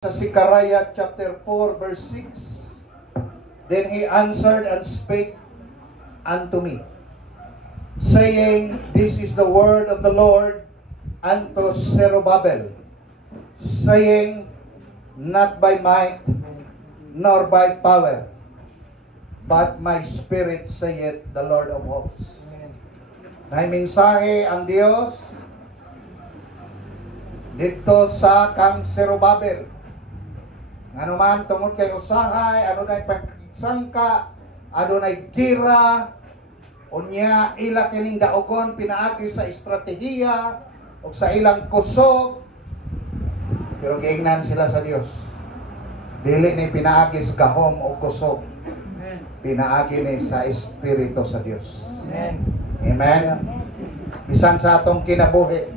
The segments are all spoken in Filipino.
Sa Zechariah chapter 4 verse 6, then he answered and spake unto me, saying, This is the word of the Lord unto Zerubbabel, saying, Not by might, nor by power, but my spirit saith the Lord of hosts. May mensahe ang Dios dito sa kang Zerubbabel. Ano man tungod kay usahay, ano na pagkitsangka, ano na gira, unya ila kining daogon pinaagi sa estratehiya o sa ilang kusog, pero giingnan sila sa Dios. Dili ni pinaagi sa gahom o kusog, pinaagi ni sa Espiritu sa Dios. Amen. Bisan sa atong kinabuhi,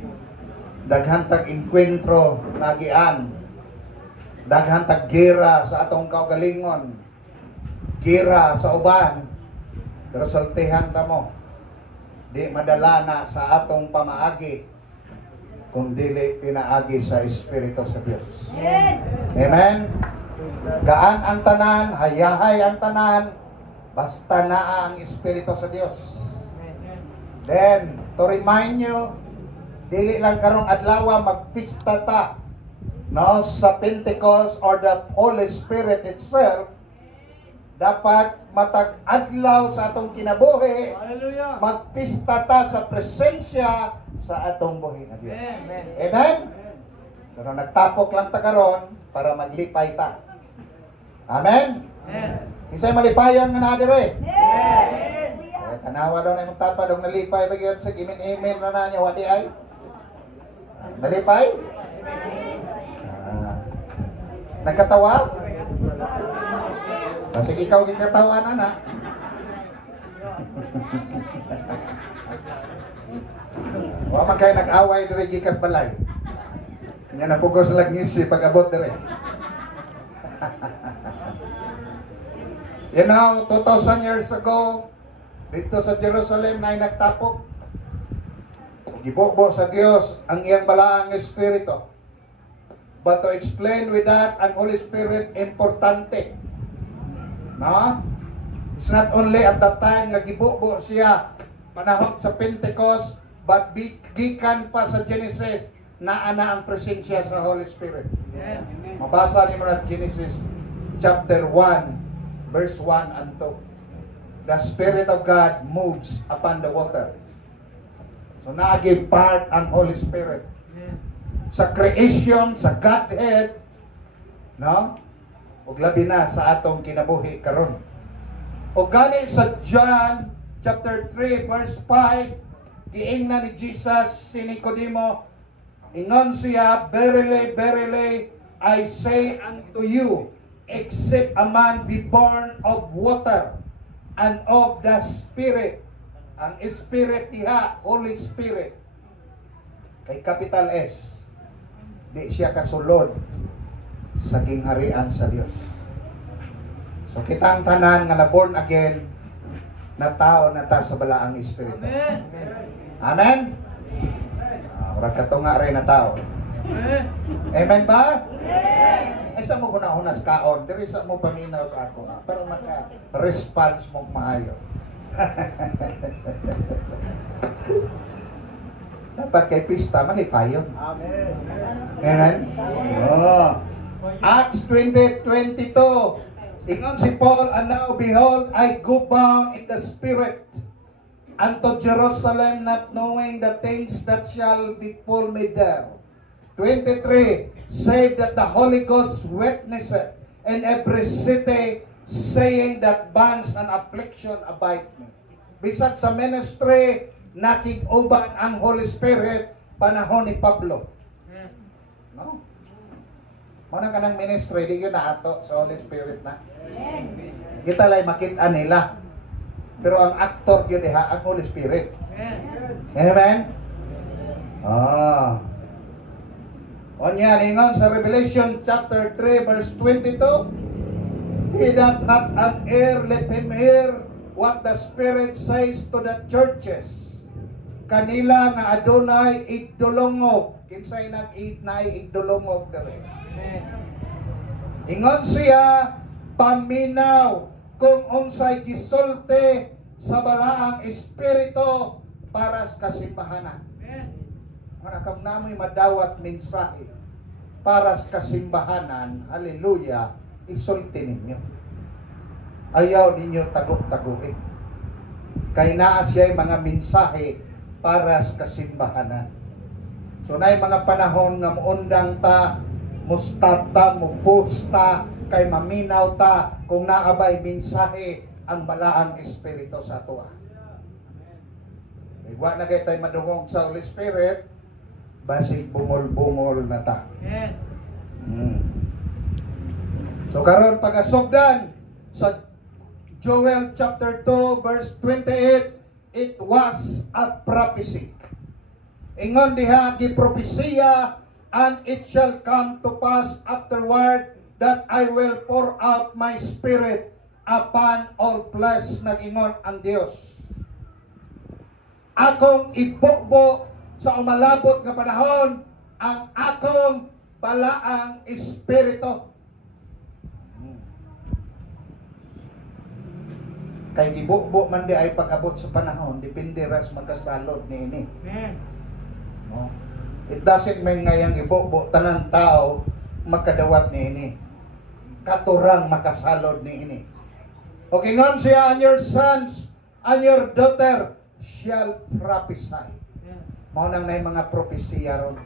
daghan tag enkwentro nagian, daghan tag gira sa atong kaugalingon, gira sa uban, pero saltihan ta mo, di madala na sa atong pamaagi kung dili pinaagi sa Espiritu sa Dios. Amen. Gaan ang tanan, hayahay ang tanan, basta naa ang Espiritu sa Dios. Then, to remind you, dili lang karong adlaw magpista ta, no, sa Pentecost or the Holy Spirit itself. Dapat matag adlaw sa atong kinabuhi, magpista ta sa presensya sa atong buhi nga Dios. Amen. Amen. Pero nagtapok lang ta karon para maglipay ta. Amen. Amen. Isay malipayon nga naa dire. Amen. Tanawa daw na imong tapa dong nalipay bagay sa gimin-imin na nanya wadi ay. Nalipay? Nagkatawa? Kasi ikaw gikatawa na. Wa man kay nag-away dire gikas balay. Nya napugos lang ngisi pag-abot dire. You know, 2,000 years ago, dito sa Jerusalem na nagtapok. Gibobo sa Dios ang iyang balaang Espiritu. But to explain with that, ang Holy Spirit importante. No? It's not only at that time nga gibobo siya panahon sa Pentecost, but gikan pa sa Genesis na ana ang presensya sa Holy Spirit. Mabasa niyo na Genesis chapter 1 verse 1 and 2. The Spirit of God moves upon the water. So naagi part ang Holy Spirit. Sa creation, sa Godhead, no? Ug labi na sa atong kinabuhi karon. O gani sa John chapter 3 verse 5, giingnan ni Jesus si Nicodemo, ingon siya, Verily, verily, I say unto you, except a man be born of water and of the Spirit. Ang Spirit diha, Holy Spirit, kay capital S, di siya kasulod sa gingharian sa Dios. So kitang tanan nga na born again na tao na ta sa balaang Espiritu. Amen. Amen. Ora katunga rin na tao. Amen ba? Amen. Ay sa mo hunas kaon, diri sa mo paminaw sa ako, pero maka-response mo maayo. Dapat kay pista malipayon. Amen. Amen. Oh. Acts 20:22. Ingon si Paul, and now behold, I go bound in the Spirit unto Jerusalem, not knowing the things that shall befall me there. 23, save that the Holy Ghost witnesseth in every city, saying that bonds and affliction abide me. Bisag sa ministry, nakig-uban ang Holy Spirit panahon ni Pablo. No? Muna ka ng ministry, di yun na ato sa Holy Spirit na. Kita lang makita nila. Pero ang actor yun diha, ang Holy Spirit. Amen? Ah. On yan, ingon sa Revelation chapter 3 verse 22, He that hath an ear, let him hear what the Spirit says to the churches. Kanila nga adunay igdulongog. Kinsay nang igdulongog dere. Ingon siya paminaw kung unsay gisulti sa balaang espiritu para sa kasimbahanan. Mga kamnamoy madawat mensahe para sa kasimbahanan, haleluya, isulti ninyo. Ayaw ninyo tago-taguin. Kay naa siya mga mensahe para sa kasimbahanan. So na mga panahon nga muundang ta, mustata, mupusta, kay maminaw ta kung naabay mensahe ang balaang espiritu sa ato. Wa na kay tay madungog sa Holy Spirit, basig bungol-bungol na ta. So karon pagasugdan sa Joel chapter 2 verse 28, it was a prophecy. Ingon diha gipropesiya, and it shall come to pass afterward that I will pour out my spirit upon all flesh, nag-ingon ang Dios. Akong ibukbo sa umalabot nga panahon ang akong balaang espiritu. Kay gibukbo man di ay pag-abot sa panahon, depende ras magkasalod ni ini. No? It doesn't mean ngayang ibukbo tanan tao makadawat ni ini. Katurang makasalod ni ini. Okay, ngon siya, and your sons and your daughter shall prophesy. Mao nang nay mga propesya ron.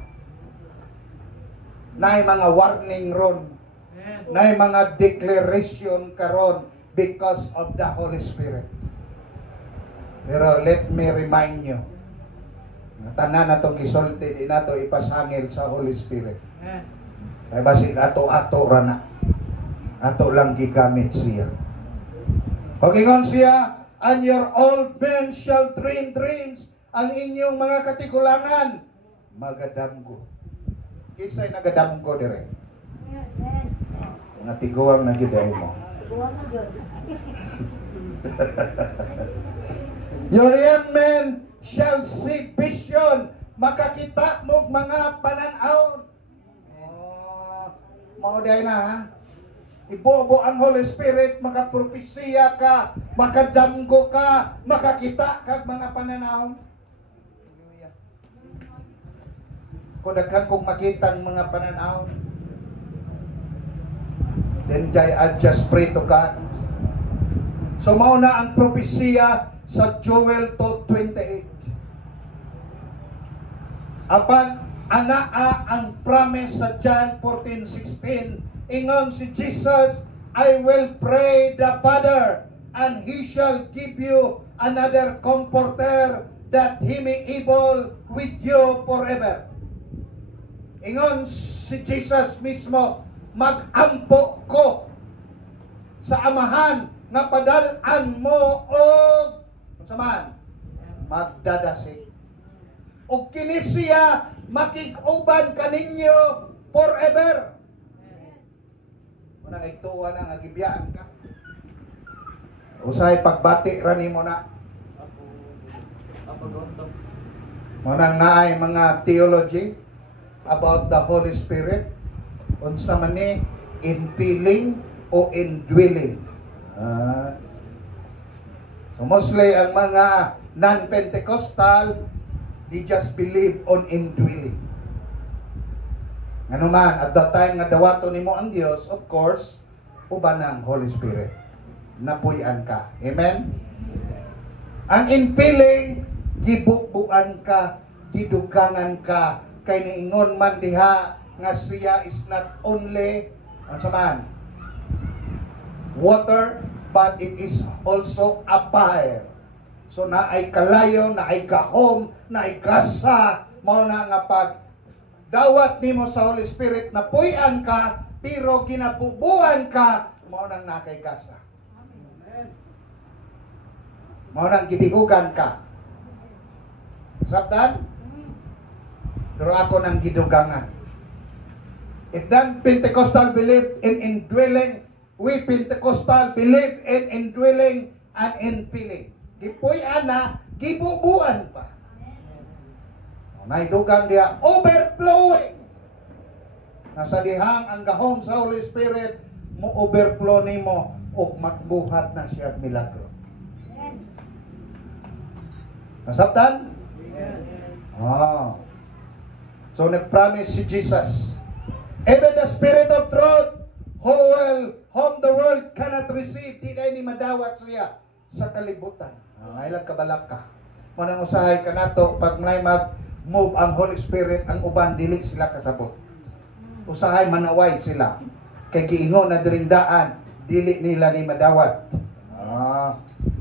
Nay mga warning ron. Nay mga declaration karon because of the Holy Spirit. Pero let me remind you, tanan natong gisulti di nato ipasangil sa Holy Spirit. Kay basig ato-ato ra na. Ato lang gigamit siya. Okay, ngon siya, and your old men shall dream dreams. Ang inyong mga katigulangan magadamgo. Kisay nagadamgo dire. Mga tiguang na giday mo. Your young men shall see vision. Makakita mo mga pananaw. Mauday na ha. Ibobo ang Holy Spirit, makapropesiya ka, makadamgo ka, makakita ka mga pananaw. Kudaghan kong makita ang mga pananaw. Then I just pray to God. So mauna ang propesiya sa Joel 2:28. Apan anaa ang promise sa John 14:16. Ingon si Jesus, I will pray the Father, and He shall give you another comforter, that He may able with you forever. Ingon si Jesus mismo, mag-ampo ko sa Amahan nga padal-an mo og saman magdadasig. Og kini siya makig-uban kaninyo forever. Muna ngay tuwa na nga gibiyaan ka. Usay pagbati ra nimo na. Munang naay mga theology about the Holy Spirit. Unsa man ni infilling o indwelling. So mostly ang mga non-Pentecostal, they just believe on indwelling. Ano man, at that time nga dawato nimo ang Dios, of course, uban ang Holy Spirit. Napuy-an ka. Amen? Ang infilling, gibubuan ka, gidugangan ka, kay niingon man diha nga siya is not only ano man, water, but it is also a fire. So na ay kalayo, na ay kahom, na ay kasa, mao na nga pag dawat nimo sa Holy Spirit, na puy-an ka, pero ginabubuan ka, mao nang nakay kasa. Mao nang gidihugan ka. Sabdan? Pero ako nang gidugangan. If then Pentecostal believe in indwelling, we Pentecostal believe in indwelling and infilling. Gipuy-an na, gibubuan pa. Naidugan dia overflowing. Nasa dihang ang gahom sa Holy Spirit, mo overflow nimo ug magbuhat na siya milagro. Nasabtan? So nag-promise si Jesus, even the Spirit of truth whom the world cannot receive, di na ni madawat siya sa kalibutan. Ilang kabalak ka. Manang usahay ka nato, pag may mag-move ang Holy Spirit, ang uban, dili sila kasabot. Usahay manaway sila. Kay giingon na dirindaan, dili nila ni madawat.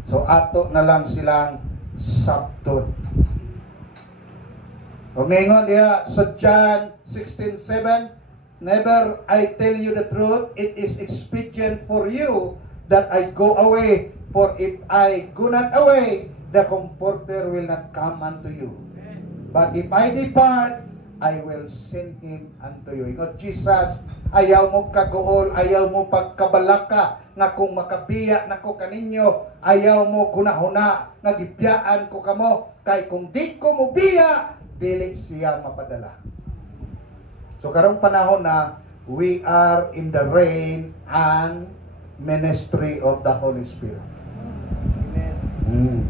So ato na lang silang sabton. Kung ningon diya sa John 16:7, never I tell you the truth, it is expedient for you that I go away, for if I go not away, the Comforter will not come unto you. But if I depart, I will send him unto you. Ingon Jesus, ayaw mo kagool, ayaw mo pagkabalaka, nga kung makabiya na ko kaninyo, ayaw mo kunahuna, nga gibiyaan ko kamo, kay kung di ko mo biya, dili siya mapadala. So karong panahon na, we are in the reign and ministry of the Holy Spirit. Amen.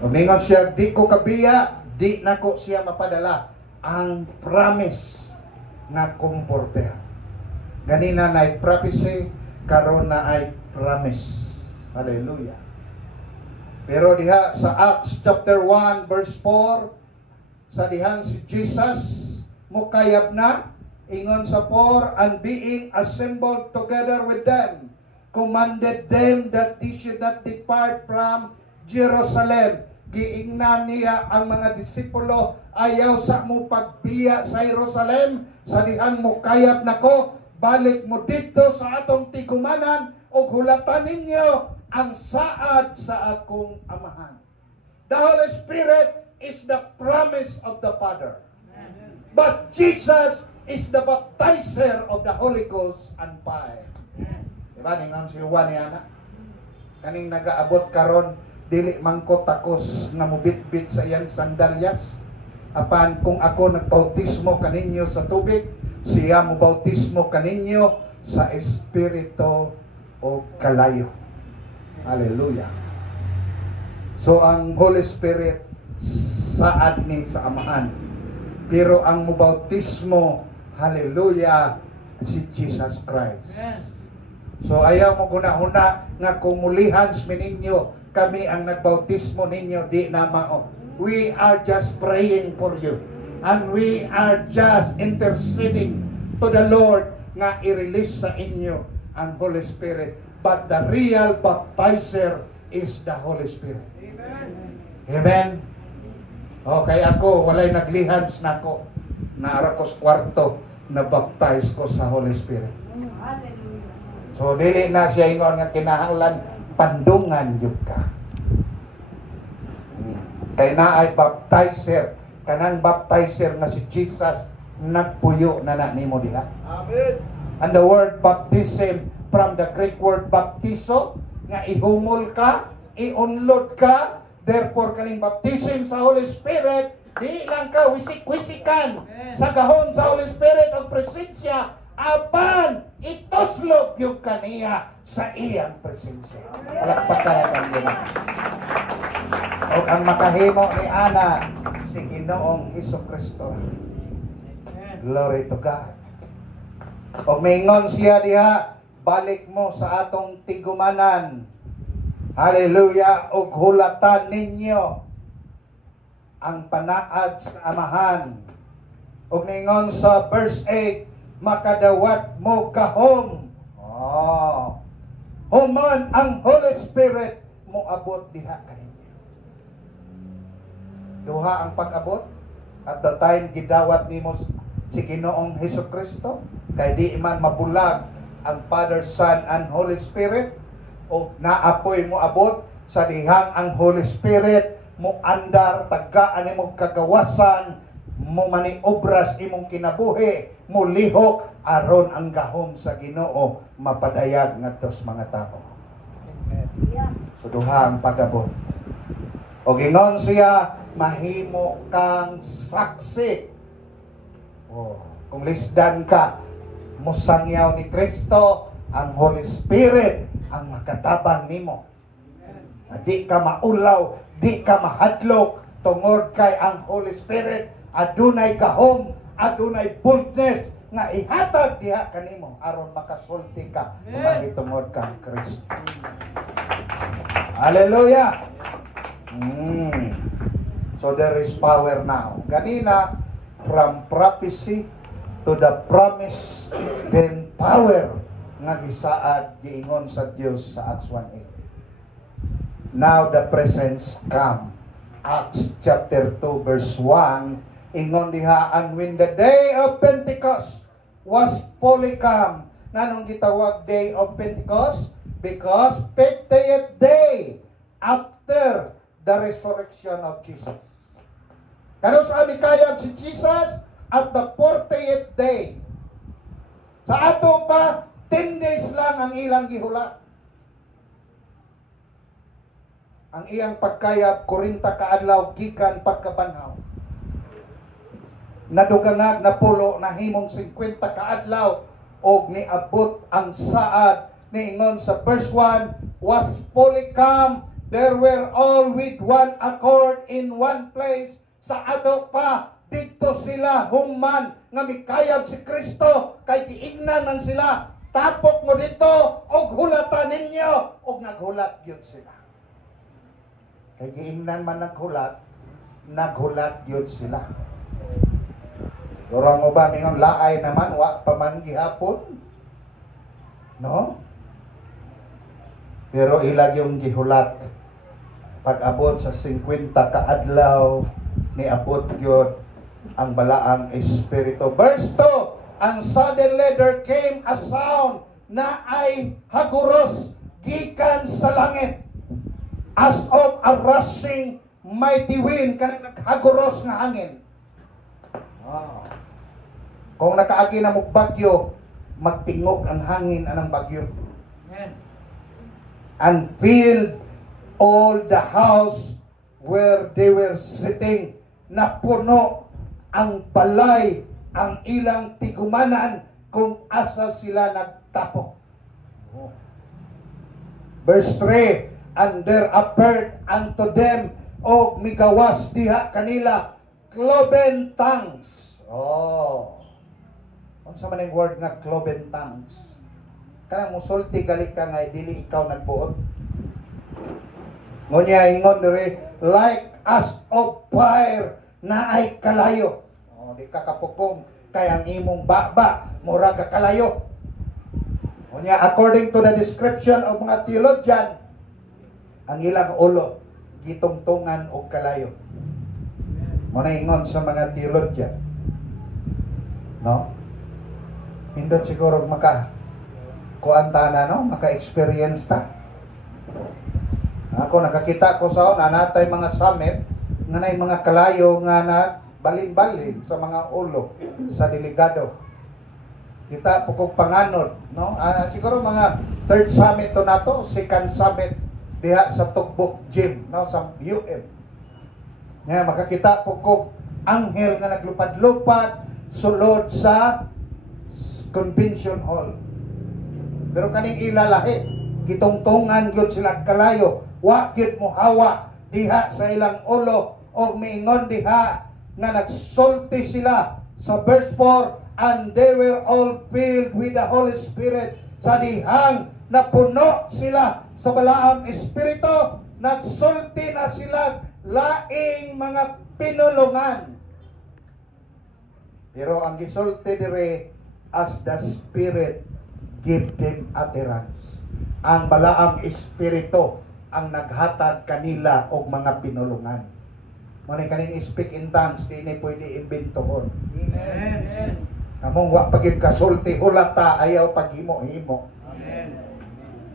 Umingon siya, di ko kabiya, di na ko siya mapadala. Ang promise na Comforter. Ganina na ay prophecy, karon na ay promise. Hallelujah. Pero diha sa Acts chapter 1 verse 4, sa dihang si Jesus mukayab na, ingon sa 4, and being assembled together with them, commanded them that they should not depart from Jerusalem. Giingnan niya ang mga disipulo, ayaw sa mo pagbiya sa Jerusalem, sa dihang mukayab nako, balik mo dito sa atong tigumanan, o hulatan ninyo ang saad sa akong amahan. The Holy Spirit is the promise of the Father. But Jesus is the baptizer of the Holy Ghost and fire. Diba? Ningan si Juan ni Ana. Kaning nagaabot karon, dili man ko takos nga mubit-bit sa iyang sandalyas. Apan kung ako nagbautismo kaninyo sa tubig, siya mo bautismo kaninyo sa Espiritu o kalayo. Hallelujah. So ang Holy Spirit saad ni sa amahan. Pero ang mubautismo, hallelujah, si Jesus Christ. So ayaw mo kuna-huna nga kumulihan ninyo, kami ang nagbautismo ninyo, di na mao. We are just praying for you. And we are just interceding to the Lord nga i-release sa inyo ang Holy Spirit. But the real baptizer is the Holy Spirit. Amen. Amen. Okay, ako, walay naglihans na ako. Naara ko sa kwarto, na-baptize ko sa Holy Spirit. So, dili na siya ingon nga kinahanglan, pandungan yun ka. Kaya na ay baptizer, kanang baptizer nga si Jesus, nagpuyo na nimo diha. Amen. And the word baptism, from the Greek word baptizo, nga ihumol ka, iunlod ka, therefore kaning baptism sa Holy Spirit, di lang ka wisik-wisikan sa gahon sa Holy Spirit ang presensya, apan itoslog yung kaniya sa iyang presensya. Palakpakan natin din. O ang makahimo ni Ana, si Ginoong Hesukristo. Glory to God. O maingon siya diha, balik mo sa atong tigumanan. Hallelujah. O hulatan ninyo ang panaad sa amahan. O ningon sa verse 8, makadawat mo gahom. Human ang Holy Spirit mo abot diha kaninyo. Duha ang pag-abot. At the time gidawat nimo si Ginoong Hesukristo, kay di man mabulag ang Father, Son, and Holy Spirit, o naapoy mo abot sa dihang ang Holy Spirit mo andar, tagaan imong kagawasan, mo maniobras imong kinabuhi, mo lihok aron ang gahom sa Ginoo mapadayag ngadto sa mga tao. So duha ang pag-abot. O gingon siya, mahimo kang saksi. Kung lisdan ka, musangyaw ni Kristo, ang Holy Spirit ang makatabang nimo. Di ka maulaw, di ka mahadlok, tungod kay ang Holy Spirit adunay gahom, adunay boldness nga ihatag diha kanimo aron makasulti ka mahitungod kang Kristo. Hallelujah. So there is power now. Ganina, from prophecy to the promise, then power nga gisaad giingon sa Dios sa Acts 1:8. Now the presence come. Acts chapter 2 verse 1, ingon diha, and when the day of Pentecost was fully come. Nganong gitawag day of Pentecost? Because 50th day after the resurrection of Jesus. Kano sa amikayag si Jesus at the 40th day. Sa ato pa 10 days lang ang ilang gihulat. Ang iyang pagkayab 40 ka adlaw gikan pagkabanhaw. Nadugangag na pulo na himong 50 ka adlaw og niabot ang saad niingon sa verse 1, was fully come, there were all with one accord in one place. Sa ato pa dito sila human nga mikayab si Kristo kay giingnan man sila. Tapok mo dito og hulatan ninyo og naghulat gyud sila. Kay giingnan man naghulat gyud sila. Siguro mo ba mingon laay naman wa pa man gihapon? No? Pero ilag yung gihulat pag-abot sa 50 ka adlaw ni abot gyud ang balaang espiritu. Verse 2, and suddenly there came a sound na ay haguros gikan sa langit, as of a rushing mighty wind, kanang naghaguros nga hangin. Kung nakaagi na mo bagyo, magtingog ang hangin anang bagyo. And filled all the house where they were sitting. Napuno ang balay, ang ilang tigumanan kung asa sila nagtapo. Verse 3, and there appeared unto them, o migawas diha kanila, cloven tongues. Ano sa maning word nga cloven tongues? Kanang musulti gali ka nga dili ikaw nagbuot. Ngunya ingon diri, like as of fire na ay kalayo. Di ka kapukong kay ang imong baba mura ka kalayo. Ngunya according to the description of mga theologian, ang ilang ulo gitungtungan og kalayo. Mo na ingon sa mga theologian. No? Hindot siguro kuanta na, no? Maka-experience ta. Ako nakakita ko sa nanatay mga summit nga nay mga kalayo nga na balin-balin sa mga ulo sa delegado. Kita pukog panganod, no? Siguro mga third summit to nato, second summit diha sa Tugbok Gym, no, sa UM. Nga makakita pukog anghel nga naglupad-lupad sulod sa convention hall. Pero kaning ilalahi, gitungtungan gyud sila kalayo, wa gyud mo hawa diha sa ilang ulo, o miingon diha nga nagsulti sila sa verse 4, and they were all filled with the Holy Spirit. Sa dihang napuno sila sa balaang espiritu, nagsulti na sila laing mga pinulungan. Pero ang gisulti dire, as the Spirit give them utterance. Ang balaang espiritu ang naghatag kanila og mga pinulungan. Muna kaning speak in tongues, di ni pwede imbintohon. Amen. Kamong wa pagid kasulti hulata, ayaw paghimo-himo. Amen.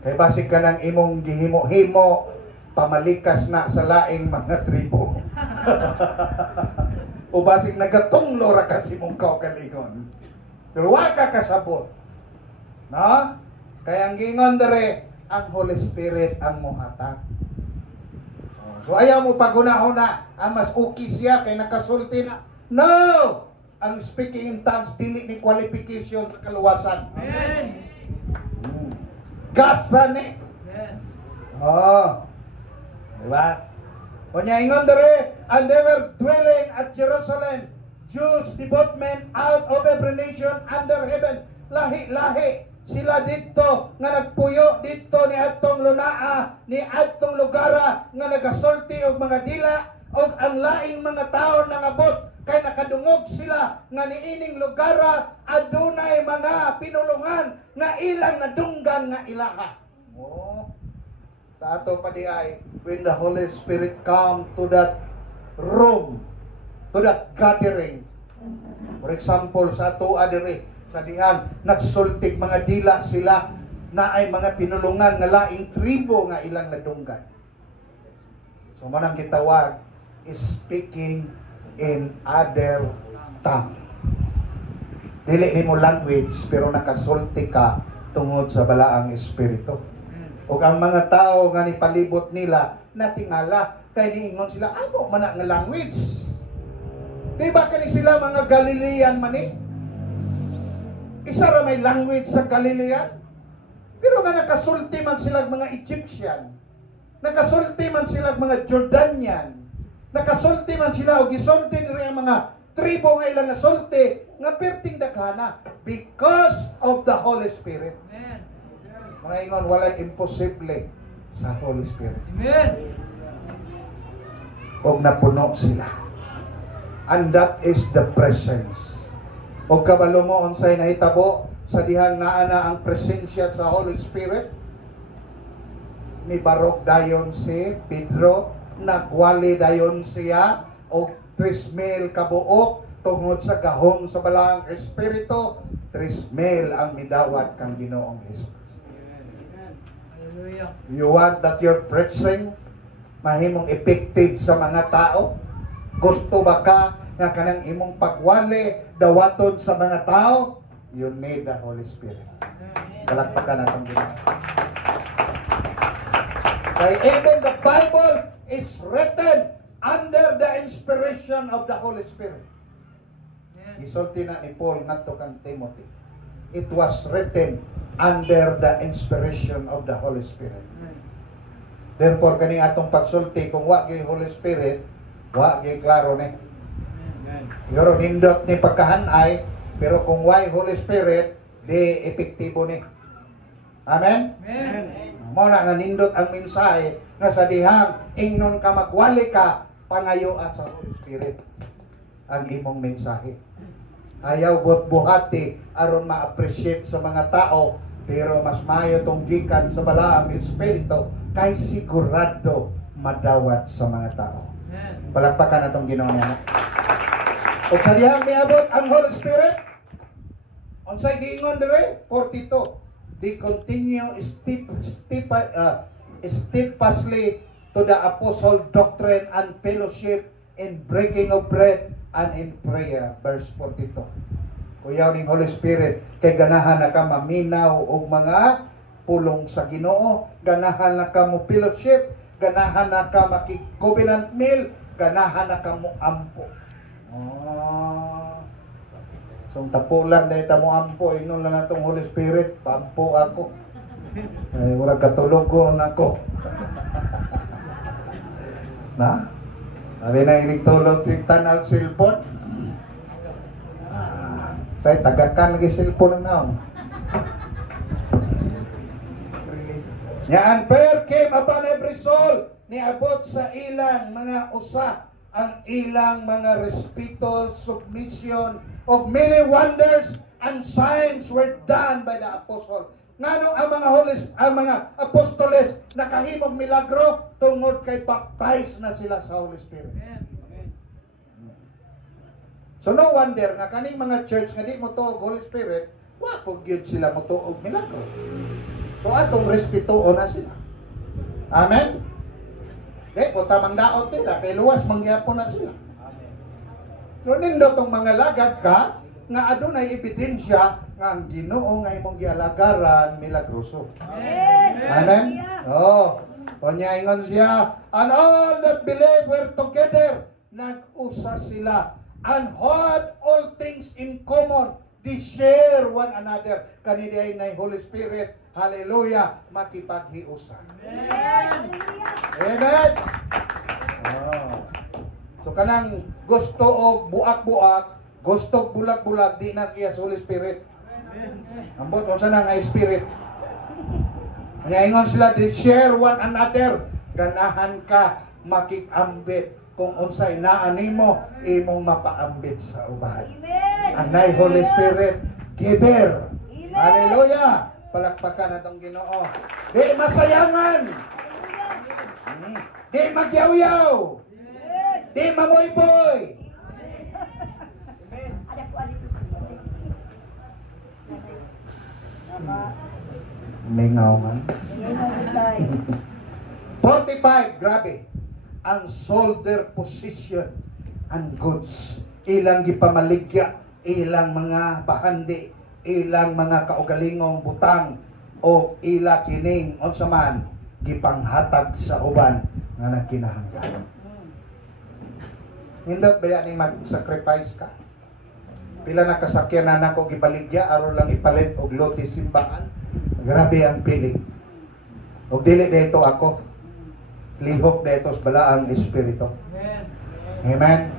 Kay basig ka ng imong gihimo-himo, pamalikas na sa laing mga tribo. O basig nagatunglo ra kasi mong kaugalingon. Pero wa ka kasabot. No? Kaya ang gingon dere, ang Holy Spirit ang mohatag. So ayaw mo paghuna-huna, ang mas okay siya kay nakasulti na. No! ang speaking in tongues dili ni qualification sa kaluwasan. Amen. Gasa ni. Amen. Oh. Diba? Kunya ingon dere, and they were dwelling at Jerusalem, Jews, devout men out of every nation under heaven. Lahi-lahi sila dito nga nagpuyo dito ni atong lunaa, ni atong lugara nga nagasulti og mga dila og ang laing mga tao nangabot kay nakadungog sila nga niining lugara adunay mga pinulungan nga ilang nadunggan nga ilaha. Oh. Sa ato pa di ay when the Holy Spirit come to that room, to that gathering. For example, sa ato adiri sa dihan nagsultig mga dila sila na ay mga pinulungan nga laing tribo nga ilang nadunggan. So manang gitawag speaking in other tongue. Dili nimo language pero nakasulti ka tungod sa balaang espiritu. O ang mga tao nga nipalibot nila natingala kay niingon sila amo man nga language. Di ba kani sila mga Galilean man eh? Isa ra may language sa Galilean. Pero nga nakasulti man sila mga Egyptian. Nakasulti man sila mga Jordanian. Nakasulti man sila o gisulti diri ang mga tribo nga ilang nasulti nga perting daghana because of the Holy Spirit. Amen. Mga ingon wala imposible sa Holy Spirit. Amen. Kung napuno sila. And that is the presence. O kabalo mo unsay nahitabo sa dihang naa na ang presensya sa Holy Spirit. Ni barok dayon si Pedro, nagwali dayon siya og 3,000 kabuok tungod sa gahom sa balaang espiritu. 3,000 ang midawat kang Ginoong Hesus. Hallelujah. You want that your preaching mahimong effective sa mga tao? Gusto ba ka nga kanang imong pagwali dawaton sa mga tao? You need the Holy Spirit. Palakpakan natong Ginoo. Kay even the Bible is written under the inspiration of the Holy Spirit. Gisulti na ni Paul ngadto kang Timothy. It was written under the inspiration of the Holy Spirit. Therefore kani atong pagsulti kung wa gyud Holy Spirit, wa gyud klaro ni. Yoro nindot ni pagkahanay, pero kung why Holy Spirit, di epektibo ni. Amen? Amen. Mo na nga nindot ang mensahe nga sa dihang ingnon ka magwali ka pangayo sa Holy Spirit ang imong mensahe. Ayaw buhat-buhati aron ma-appreciate sa mga tao, pero mas maayo tong gikan sa balaang espiritu kay sigurado madawat sa mga tao. Palakpakan atong Ginoo niya. O sa dihang niabot ang Holy Spirit, unsay giingon dire? 42. They continue steadfastly to the apostle doctrine and fellowship in breaking of bread and in prayer. Verse 42. Kuyaw ning Holy Spirit, kay ganahan na ka maminaw og mga pulong sa Ginoo, ganahan na ka mo fellowship, ganahan na ka maki-covenant meal, ganahan na ka mo ampo. So tapulan dahil ta mo ampo, inon lang natong Holy Spirit, pampo ako. Ay, wala katulog ko nako. Na? Sabi na inig tulog si tanaw silpon. Say tagakan lagi silpon na naon. Yan, prayer came upon every soul, niabot sa ilang mga usa ang ilang mga respeto, submission of many wonders and signs were done by the apostle. Ngano ang mga apostoles nakahimog milagro tungod kay baptize na sila sa Holy Spirit. So no wonder nga kaning mga church nga di mo tuog Holy Spirit, wa po gyud sila mo tuog milagro. So atong respetuon na sila. Amen. Okay, po tamang daot nila, kay luwas mangyapon na sila. So nindo tong mga lagad ka, nga adunay ebidensya nga ang Ginoo nga imong gialagaran milagroso. Amen? Oh, panyaingon siya, and all that believe were together, nag-usa sila, and had all things in common. They share one another. Kaniday na Holy Spirit, hallelujah, makipaghiusa. Amen. Amen. Oh. So kanang gusto og buak-buak, gusto bulag-bulag, di na kaya sa Holy Spirit. Ambot kung saan nga Spirit. Kaya ingon sila, they share one another. Ganahan ka makikambit kung unsay naani mo, imong mapaambit sa uban. Anay Holy Spirit, giver. Hallelujah. Palakpakan atong Ginoo. Di masayangan. Di magyaw-yaw. Di mamoy-boy. Mingaw man. 45, grabe. Ang shoulder position and goods. Ilang gipamaligya, ilang mga bahandi, ilang mga kaugalingong butang, o ila kining unsa man gipanghatag sa uban nga nagkinahanglan. Hindot ba yan mag-sacrifice ka? Pila na kasakyan na nako gibaligya aron lang ipalit og lote simbahan. Grabe ang piling. Og dili dito ako. Lihok dito sa balaang espiritu. Amen.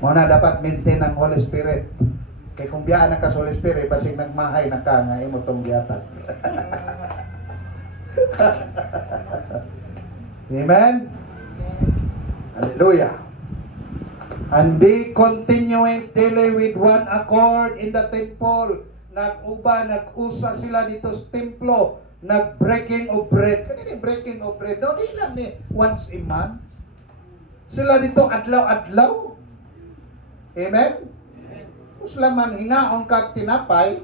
Muna dapat maintain ang Holy Spirit. Kay kung biyaan ka sa Holy Spirit, basig nagmahay na ka nga imo tong giyatag. Amen. Hallelujah. And they continuing daily with one accord in the temple. Nag-uba, nag-usa sila dito sa templo. Nag-breaking of bread. Kanina breaking of bread. No, di lang ni once a month. Sila dito adlaw-adlaw. Amen? Sila man hingaon kag tinapay,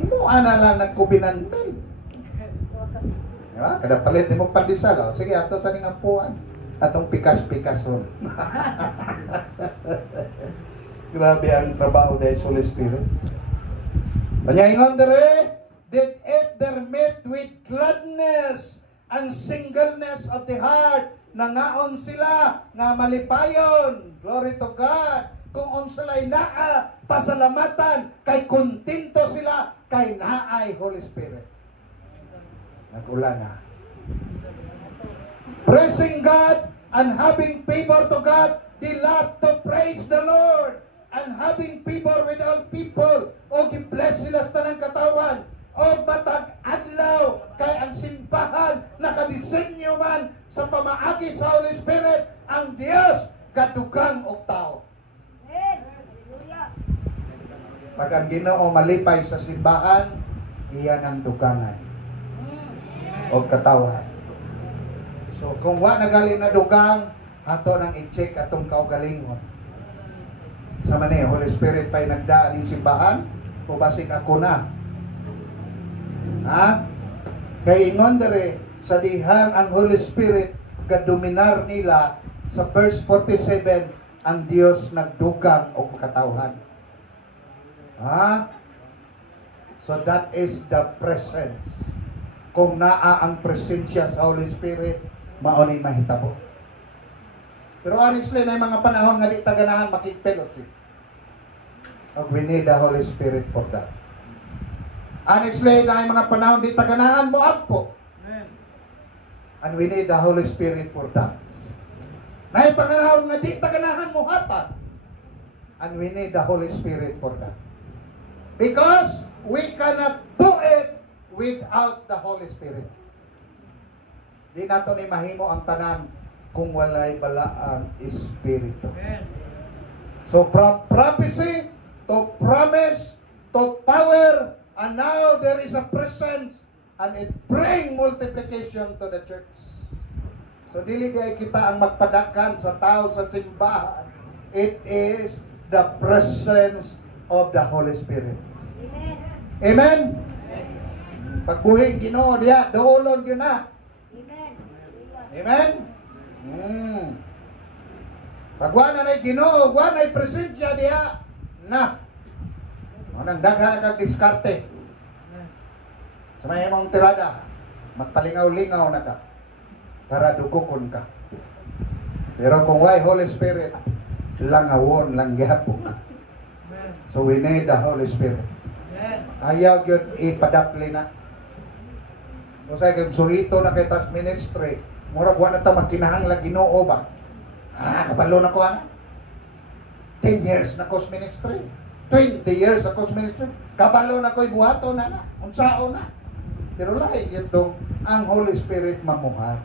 himuan na lang nagkubinan mil. Diba? Kada palit mo pandesal. Oh. Sige, ato sa ning ampuan. Atong pikas-pikas ron. Grabe ang trabaho dahil sa Holy Spirit. Panyaingon dere, did eat their meat with gladness and singleness of the heart. Nangaon sila nga malipayon. Glory to God. Kung unsalay naa, pasalamatan, kay kontento sila, kay naay Holy Spirit. Nag-ulan na. Praising God and having favor to God, they love to praise the Lord. And having favor with all people, o gi-bless sila sa tanang katawan, o matag adlaw kay ang simbahan nakadisenyo man sa pamaagi sa Holy Spirit, ang Dios kadugang og tao. Pag ang Ginoo malipay sa simbahan, iyan ang dugangan o katawan. So kung wa nagali na dugang, ato nang i-check atong kaugalingon. Sa man Holy Spirit pa'y nagdaan ng simbahan, o basig ako na. Ha? Kay ingon dere sa dihang ang Holy Spirit gadominar nila sa verse 47, ang Dios nagdugang og katawhan. Ha? So that is the presence. Kung naa ang presensya sa Holy Spirit, mao ni mahitabo. Pero honestly, na mga panahon nga di taganahan makik-fellowship. And we need the Holy Spirit for that. Honestly, na mga panahon di taganahan mo agpo. And we need the Holy Spirit for that. Na panahon nga di taganahan mo hata. And we need the Holy Spirit for that. Because we cannot do it without the Holy Spirit. Di nato ni mahimo ang tanan kung walay balaang espiritu. So from prophecy to promise to power, and now there is a presence, and it bring multiplication to the church. So dili kay kita ang magpadagkan sa tao sa simbahan. It is the presence of the Holy Spirit. Amen. Pagbuhing Ginoo diya, doolon gyud na. Amen. Pag wa na Ginoo, wa na presensya diha na. Manang daghan kag diskarte. Sa may imong tirada, magpalingaw-lingaw na ka para dugokon ka. Pero kung why Holy Spirit, langawon lang gyapon. So we need the Holy Spirit. Ayaw gyud ipadapli na. Usay kay suhito na kay tas ministry, murag wa na ta magkinahanglan Ginoo ba? Kabalo na ko ana. 10 years na ko sa ministry. 20 years ako sa ministry. Kabalo na ko'y buhato na. Unsao na. Pero lahi itong ang Holy Spirit mamuhat.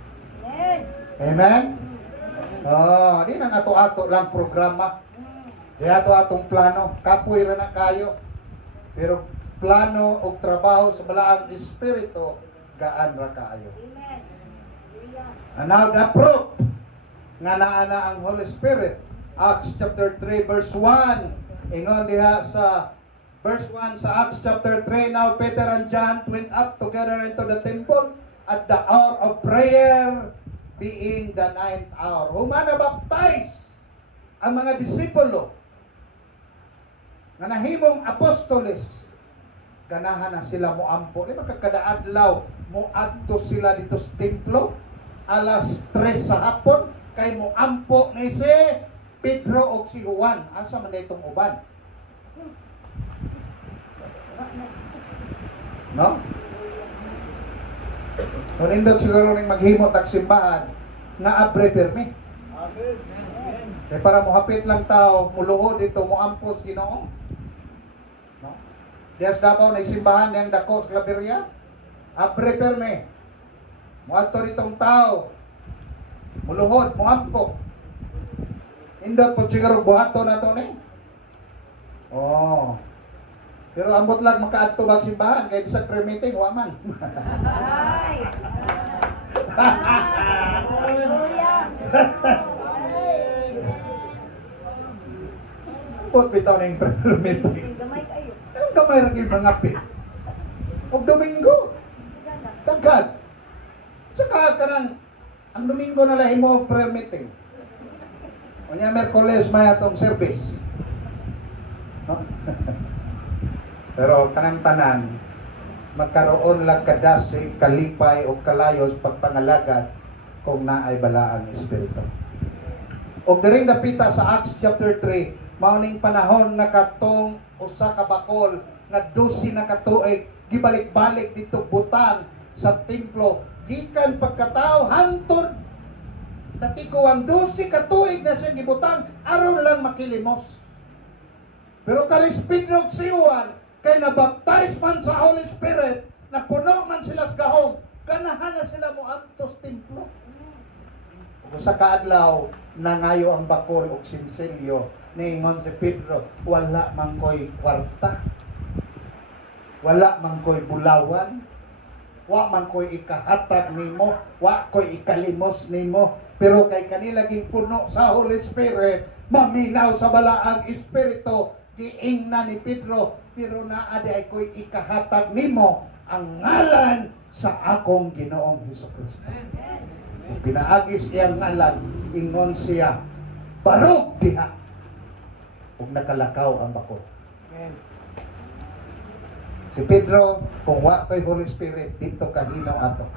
Amen? Di nang ato-ato lang programa. Di ato-atong plano. Kapoy ra na kayo. Pero plano o trabaho sa balaang Espiritu, gaan ra kayo. And now the proof nga naa ang Holy Spirit. Acts chapter 3 verse 1. Ingon diha sa verse 1 sa Acts chapter 3, now Peter and John went up together into the temple at the hour of prayer, being the 9th hour. Humana baptize ang mga disipulo nga nahimong apostoles. Ganahan na sila moampo. Di ba kakadaadlaw moadto sila dito sa templo alas 3 sa hapon kay moampo ni si Pedro o si Juan. Asa man itong uban? No? Nindot siguro ning maghimot ang simbahan nga abre pirmi. Kaya para mohapit lang tao, muluhod dito, moampos Ginoo. No? Dias Davao na simbahan ng dako sa Claveria. Abre pirmi. Moadto ditong tao, muluhod, moampo. Indot po siguro buhato na ito eh. Pero ambot lang makaadto bang simbahan kay bisag pre-meeting waman. Ambot bitaw ning pre-meeting. Ang gamay ra gyud mga pit. Og Domingo. Daghan. Saka kanang ang Domingo na lahi mo pre-meeting. Unya Merkoles may atong service. No? Pero kanang tanan magkaroon lang kadasi, kalipay o kalayos pagpangalagad kung naay balaang espiritu. Og diring dapita sa Acts chapter 3, mauning panahon nga katong usa ka bakol nga 12 na katuig gibalik-balik dito butang sa templo gikan pagkatao hantod dati ko ang 12 katuig na siyang gibutang aron lang makilimos. Pero kalis Pedro si Juan kay nabaptize man sa Holy Spirit na puno man sila sa gahom ganahan na sila mo adto sa templo. Ug sa kaadlaw nangayo ang bakol og sinselyo niingon si Pedro wala man koy kwarta, wala man koy bulawan, wa man koy ikahatag nimo, wa koy ikalimos nimo. Pero kay kanila ging puno sa Holy Spirit, maminaw sa balaang espiritu, giingna ni Pedro, pero naa di ay ko'y ikahatag nimo ang ngalan sa akong Ginoong Hesukristo. Pinaagis iyang ngalan, ingon siya, barog diha, ug nakalakaw ang bakol. Si Pedro, kung wa ko'y Holy Spirit, dito kahino ato.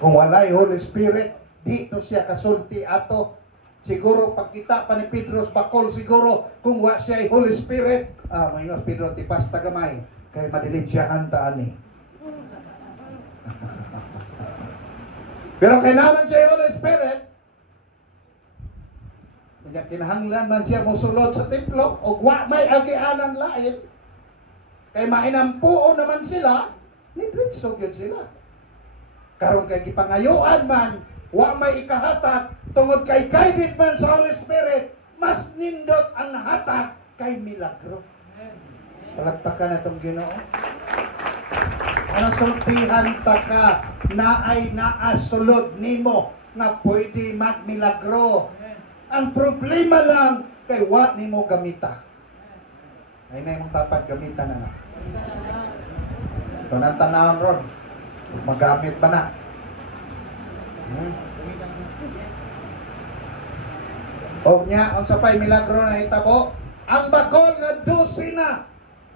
Kung wala'y Holy Spirit, dito siya kasulti ato. Siguro pagkita pa ni Pedro sa bakol, siguro kung wa siya ay Holy Spirit, mayroon Pedro tipas tagamay kay madilid siya hanta ani. Pero kailangan siya ay Holy Spirit, kaya kinahanglan man siya musulod sa templo o wa may agianan lain kay mainampuon naman sila ni Kristo gyud sila. Karon kay gipangayuan man wa may ikahatag tungod kay guided man sa Holy Spirit, mas nindot ang hatag kay milagro. Palagpakan na itong Ginoo. Nasultihan ta ka na ay naasulod nimo nga pwede magmilagro. Ang problema lang kay wa nimo gamita. Ay na imong tapat gamitan na. Ito na tanawang ron. Magamit ba na? O niya, ang sapay milagro na hitabo, ang bakol nga 12 na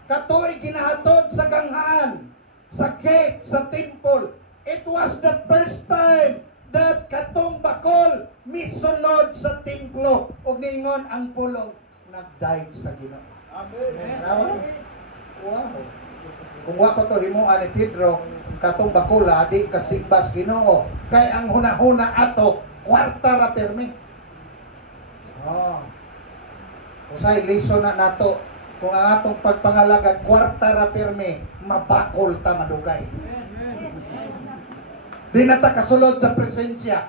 katuig ginahatod sa ganghaan, sa gate, sa temple. It was the first time that katong bakol misunod sa templo ug niingon ang pulong nagdaig sa Ginoo. Amen. Wow. Kung wa pa to himuan ni Pedro katong bakula di kasimbas Ginoo kay ang hunahuna ato kwarta ra permi. Oh. Usay lesson na nato kung ang atong pagpangalaga kwarta ra permi mabakol ta madugay. Di na ta kasulod sa presensya.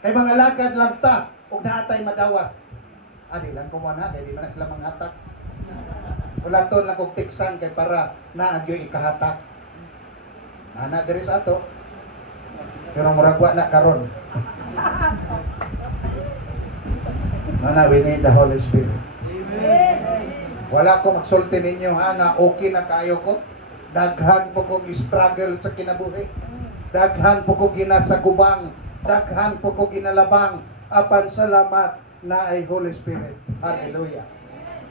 Kay mga lagad lang ta ug naatay madawat. Adi lang kumana kay di man sila manghatak. Ulaton lang kog tiksan kay para naagyo ikahatak. Ana diri sa ato. Pero murag wa na karon. Mana we need the Holy Spirit. Wala ko magsulti ninyo ha nga okay na kayo ko. Daghan po kong struggle sa kinabuhi. Daghan po ko ginasagubang. Daghan po ko ginalabang. Apan salamat na ay Holy Spirit. Hallelujah.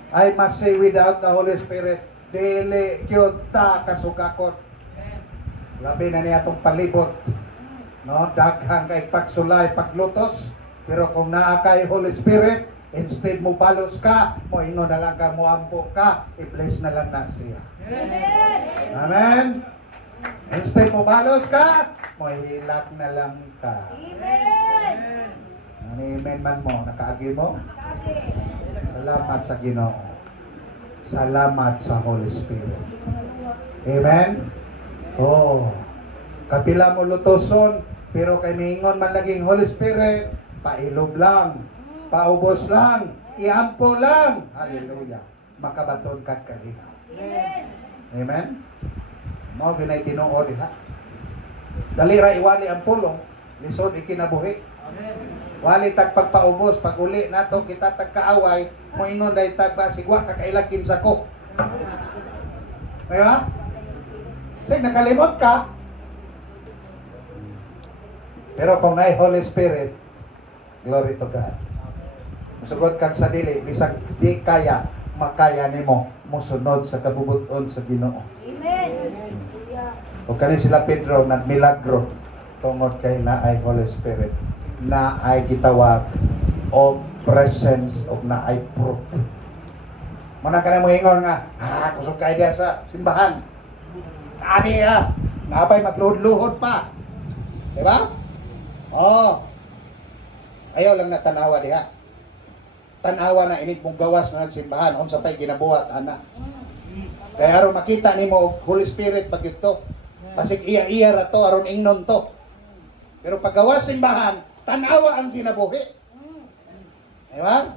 I must say without the Holy Spirit, dili kyud ta kasugakot. Labi na niya itong palibot. No? Daghang kay pagsulay, paglutos. Pero kung naa kay Holy Spirit, instead mo balos ka, mo ingon na lang ka, mo ampo ka, i-bless na lang na siya. Amen! Amen! Instead mo balos ka, mo hilak na lang ka. Amen! Amen man mo, nakaagi mo? Salamat sa Ginoo. Salamat sa Holy Spirit. Amen? Oh, kapila mo lutoson, pero kay mingon man laging Holy Spirit, pailob lang, paubos lang, iampo lang. Hallelujah. Makabaton kat kalina. Amen? Mo ginay Tinoo diha. Dali ra iwali ang pulong, lisod ikinabuhi. Wali tag pagpaubos, pag uli nato kita tagkaaway, mo ingon day tagba sigwa kakailag kinsa ko. Diba? Sige, nakalimot ka. Pero kung naay Holy Spirit, glory to God. Musugod kang sa dili, bisag di kaya, makaya nimo musunod sa kabubuton sa Ginoo. Amen. O kani sila Pedro nagmilagro tungod kay naay Holy Spirit, naay gitawag o presence o naay proof. Muna ka na mo ingon nga, kusog ka idea sa simbahan. Ani napay magluhod-luhod pa. Diba? Oh. Ayaw lang na tanawa diha. Tanawa na init mong gawas na nagsimbahan, unsa pay ginabuhat ana. Kaya aron makita nimo Holy Spirit bagid to. Basig iya-iya ra to aron ingnon to. Pero pag gawas simbahan, tanawa ang ginabuhi. Diba?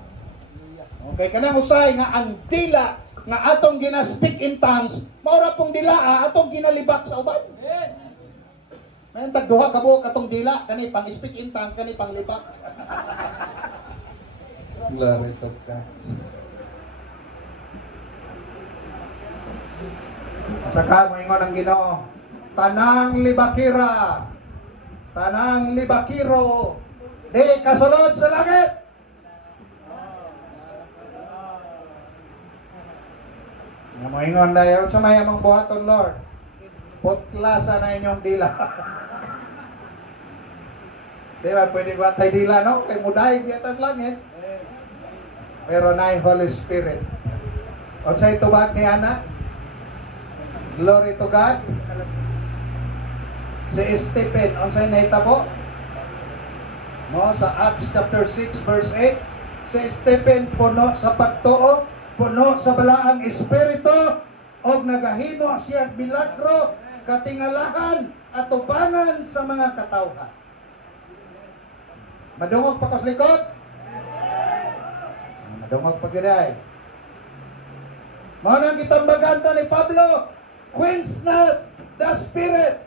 Okay, kanang usay nga ang dila nga atong gina-speak in tongues, maura pong dila atong ginalibak sa uban. May tagduha ka buok atong dila, kani pang speak in tongues, kani pang libak. Glory to God. Saka mo ingon ang Ginoo, tanang libakira, tanang libakiro, di kasulod sa langit. Namoingon dayon sa may among buhaton, Lord. Putlasa na inyong dila. Diba, pwede ba tayo dila, no? Kay muday biyatas langit. Pero na yung Holy Spirit. O sa itubag ni Ana, glory to God. Si Stephen, o sa inahitabo, no? Sa Acts chapter 6 verse 8, si Stephen puno sa pagtuo, puno sa balaang espiritu, o nagahimo siya milagro, katingalahan at tubanan sa mga katawhan. Madungog pa kas likod? Madungog pa giday. Mao nang gitambagan ta ni Pablo, quench not the spirit.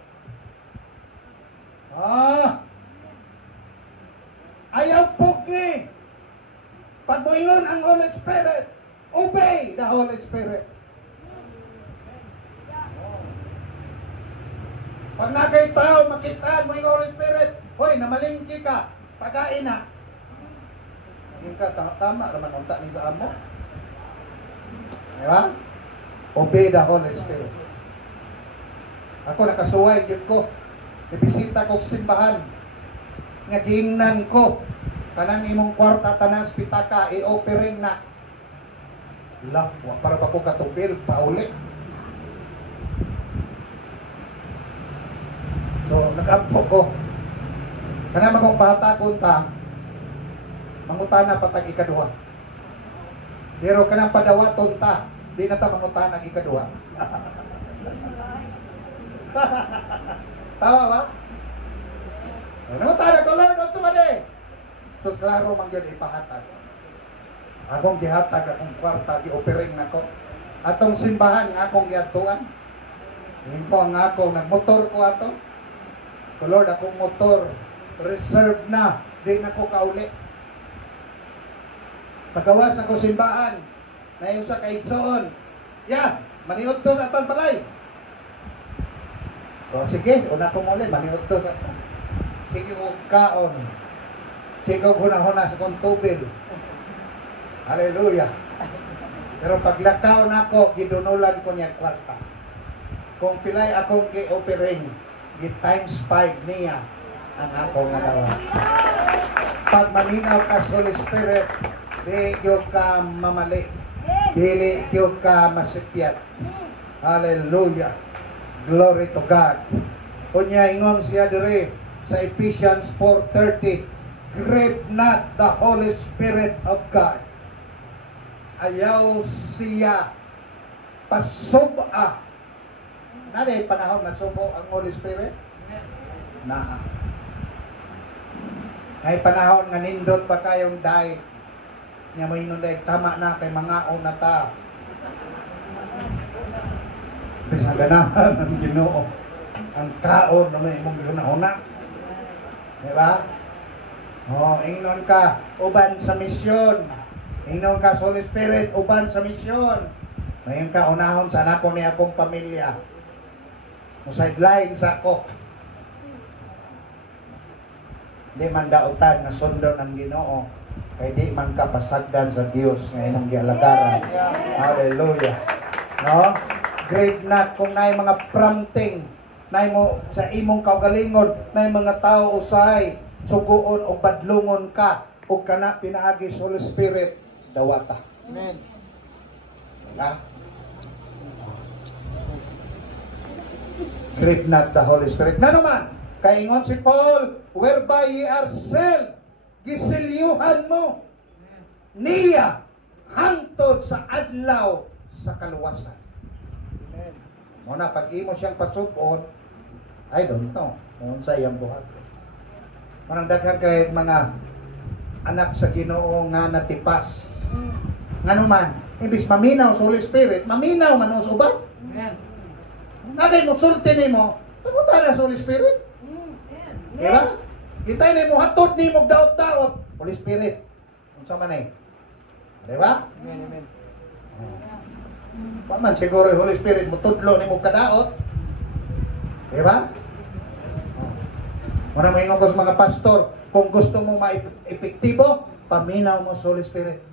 Ayaw pugni. Pag moingon ang Holy Spirit, obey the Holy Spirit. Pag nagay tao, makitaan mo yung Holy Spirit, hoy, namalingki ka, tagain na. Yung ka, tama, naman unta ni sa amo. Diba? Obey the Holy Spirit. Ako nakasuway, yun ko. Ibisita ko simbahan. nga giingnan ko kanang imong kwarta tanas pitaka i-offering na. Wa para ba ko katubil pauli. So nagampo ko. Kana magong bahatagon ta, mangutana patag ikaduha. Pero kanang padawaton ta, di na ta mangutana ikaduha. Tawa ba? Nangutana ko, Lord, unsa man eh? So klaro man gyud ipahatag. Akong gihatag akong kwarta gi-offering nako. Atong simbahan nga akong giadtuan. Ko ang ako nagmotor ko ato. So Lord, akong motor reserve na, di na ko kauli. Pagawas ako simbahan, na yung sa kaigsoon. Yeah, maniud to sa atan palay. O sige, una ko muli, maniud to sa atan. Sige ko kaon. Sige ko huna-huna sa kong tubil. Hallelujah. Pero paglakaw na ako, gidunulan ko niya kwarta. Kung pilay akong gi-offering, gi-times 5 niya ang akong nagawa. Pag maminaw ka sa Holy Spirit, di ka mamali. Dili ka masipyat. Hallelujah. Glory to God. Kunya ingon siya dire sa Ephesians 4:30, grieve not the Holy Spirit of God. Ayaw siya pasub'a. Nanay panahon na subo ang Holy Spirit? Na. Ay panahon nga nindot pa kayong day. Nya mo inon day tama na kay mga una ta. Bisa ganahan ng Ginoo. Ang kaon na may imong gihuna-una. Di ba? Oh, ingnon ka uban sa misyon. Ingnon ka sa Holy Spirit uban sa misyon. Ngayon ka unahon sa nako ni akong pamilya. Mo sideline sa ako. Di man dautan nga sundo ng Ginoo. Kay di man ka pasagdan sa Dios nga imong gialagaran. Hallelujah. No? Great not kung naay mga prompting, naay mo sa imong kaugalingon, naay mga tao usay suguon o badlungon ka o kana pinaagi sa Holy Spirit dawata. Amen. Diba? Grieve not the Holy Spirit. Nga naman, kaingon si Paul, whereby ye are sealed, gisilyuhan mo niya hangtod sa adlaw sa kaluwasan. Muna, pag imo siyang pasukon, I don't know, kung sa iyang buhat. Manang daghang kay mga anak sa Ginoo nga natipas. Nga naman, imbis maminaw sa Holy Spirit, maminaw man sa uban. Nagay mo sulti nimo, pumunta na sa Holy Spirit. Diba? Itay na mo hatod ni mo daot-daot, Holy Spirit. Unsa man eh. Diba? Amen. Paman siguro yung Holy Spirit mo tudlo ni mo kadaot. Diba? Muna mo ingon ko sa mga pastor, kung gusto mo ma-epektibo, paminaw mo sa Holy Spirit.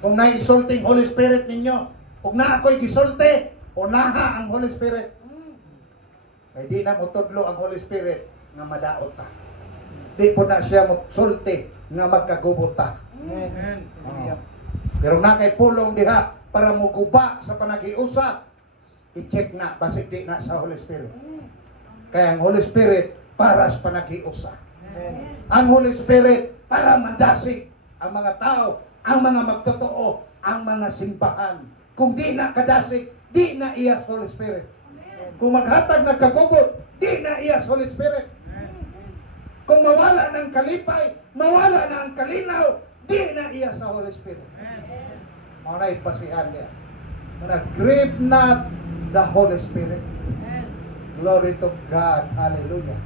Kung na-insulting Holy Spirit ninyo, kung na ako'y gisulti, unaha ang Holy Spirit. Kaya di na mo tudlo ang Holy Spirit nga madaot ta. Di po na siya mo sulti nga magkagubot ta. Pero na kay pulong diha para mo guba sa panagiusa, i-check na, basig di na sa Holy Spirit. Kaya ang Holy Spirit para sa panagiusa. Ang Holy Spirit para mandasig ang mga tao, ang mga magtotoo, ang mga simbahan. Kung di na kadasig, di na iya sa Holy Spirit. Kung maghatag ng kagubot, di na iya sa Holy Spirit. Kung mawala ng kalipay, mawala na ang kalinaw, di na iya sa Holy Spirit. Maunay pasihan niya. Grieve not the Holy Spirit. Glory to God. Hallelujah.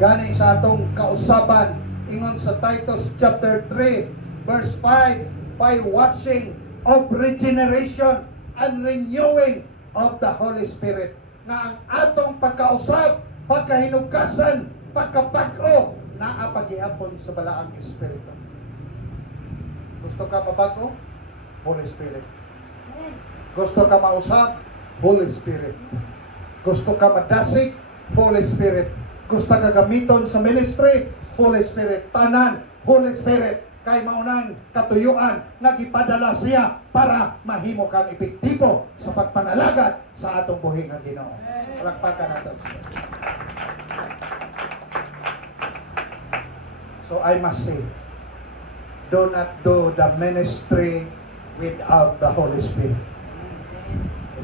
Gani sa atong kausaban, ingon sa Titus chapter 3, verse 5, by washing of regeneration and renewing of the Holy Spirit. Nga ang atong pagkausap, pagkahinugasan, pagkapag-o, naapagihapon sa balaang Espiritu. Gusto ka mabago? Holy Spirit. Gusto ka mausap? Holy Spirit. Gusto ka madasig? Holy Spirit. gusto gagamiton sa ministry, Holy Spirit. Tanan, Holy Spirit. Kay maunang katuyuan nga gipadala siya para mahimo kang epektibo sa pagpanalagad sa atong buhi nga Ginoo. Palakpakan natin. So I must say, do not do the ministry without the Holy Spirit.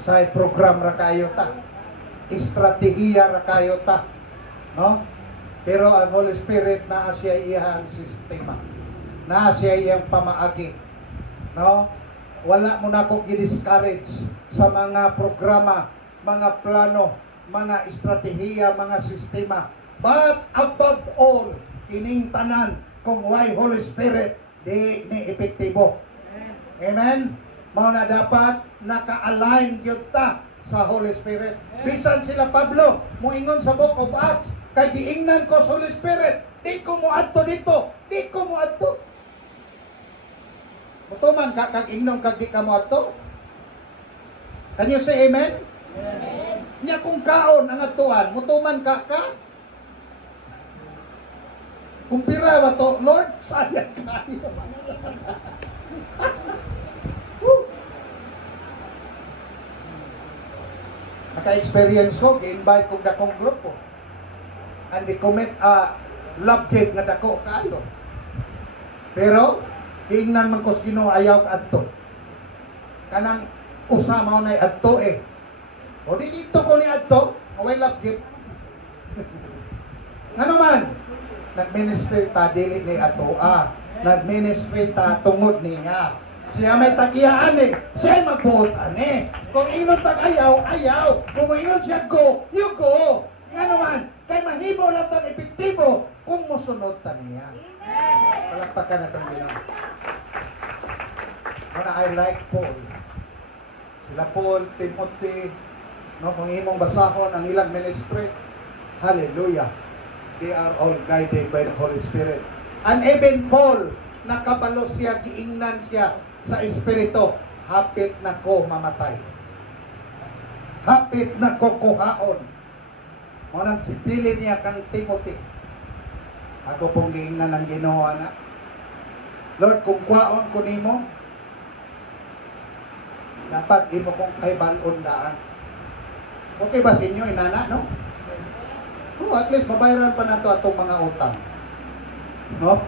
Usay program ra kayo ta. Estratehiya ra kayo ta. No? Pero ang Holy Spirit na siya iyang sistema. Na siya iyang pamaagi. No? Wala mo na ako i-discourage sa mga programa, mga plano, mga estratehiya, mga sistema. But above all, kining tanan kung why Holy Spirit di ni epektibo. Amen? Mao na dapat naka-align gyud ta sa Holy Spirit. Bisan sila Pablo, moingon sa Book of Acts, kay giingnan ko sa Holy Spirit, di ko mo adto dito, di ko mo adto. Mutuman ka kag ingnon kag di ka mo adto. Can you say amen? Amen. Nya kung kaon ang atuan, mutuman ka ka. Kung pira ba to, Lord, sayang kayo. Naka-experience ko, gi-invite kong dakong grupo. And they commit a love cake na dako kayo. Pero, tingnan man ko sa Ginoo ayaw ka adto. Kanang usama ko na adto eh. O di dito ko ni adto, away love cake. Ano man? Nag-ministry ta, dili ni ato nag-ministry ta, tungod niya. Siya may takiyaan eh. Siya magbuot ani. Kung ingon tag ayaw, ayaw. Kung ingon siya go, you go. Nga naman, kay mahimo lang tang epektibo kung musunod ta niya. Palakpakan na itong Ginoo. Mana I like Paul. Sila Paul, Timothy, no, kung imong basahon ang ilang ministry, hallelujah. They are all guided by the Holy Spirit. And even Paul, nakabalo siya, giingnan siya sa Espiritu, hapit na ko mamatay. Hapit na ko kuhaon. Manang kipili niya kang Timothy. Ako pong giingnan ng Ginoo na. Lord, kung kuhaon ko nimo, dapat imo kong kaibalon daan. Okay ba sa inyo, inana, no? Oh, at least babayaran pa na ito atong mga utang. No?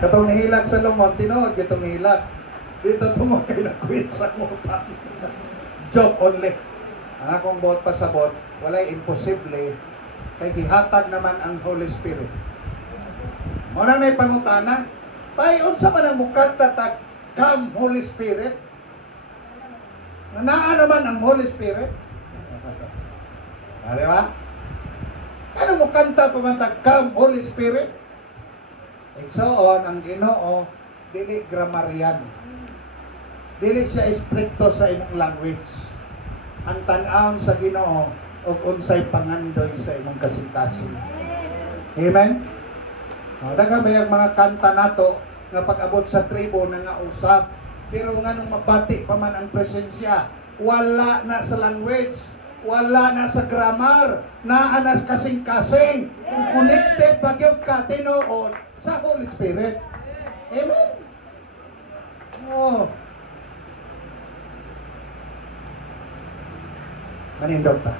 Katong nihilak sa lumon, tinood kitong nihilak. Dito tumog kayo na quit sa utang. Joke only. Ang akong buot pa sa buot, walay imposible. Kay gihatag naman ang Holy Spirit. Muna na pangutana, tayo unsa man ang mukata tag come Holy Spirit? Naa naman ang Holy Spirit. Di ba? Ano mo kanta pa man tag come Holy Spirit? Igsoon ang Ginoo dili grammarian. Dili siya stricto sa imong language. Ang tan-awon sa Ginoo og unsay pangandoy sa imong kasing-kasing. Amen. Daghang bayang mga kanta nato nga pag-abot sa tribo na nga usap, pero nganong mabati pa man ang presensya, wala na sa language, wala na sa grammar, naa na sa kasing-kasing, connected bagyo ka tinuod sa Holy Spirit. Amen. Oh. Manindog ta.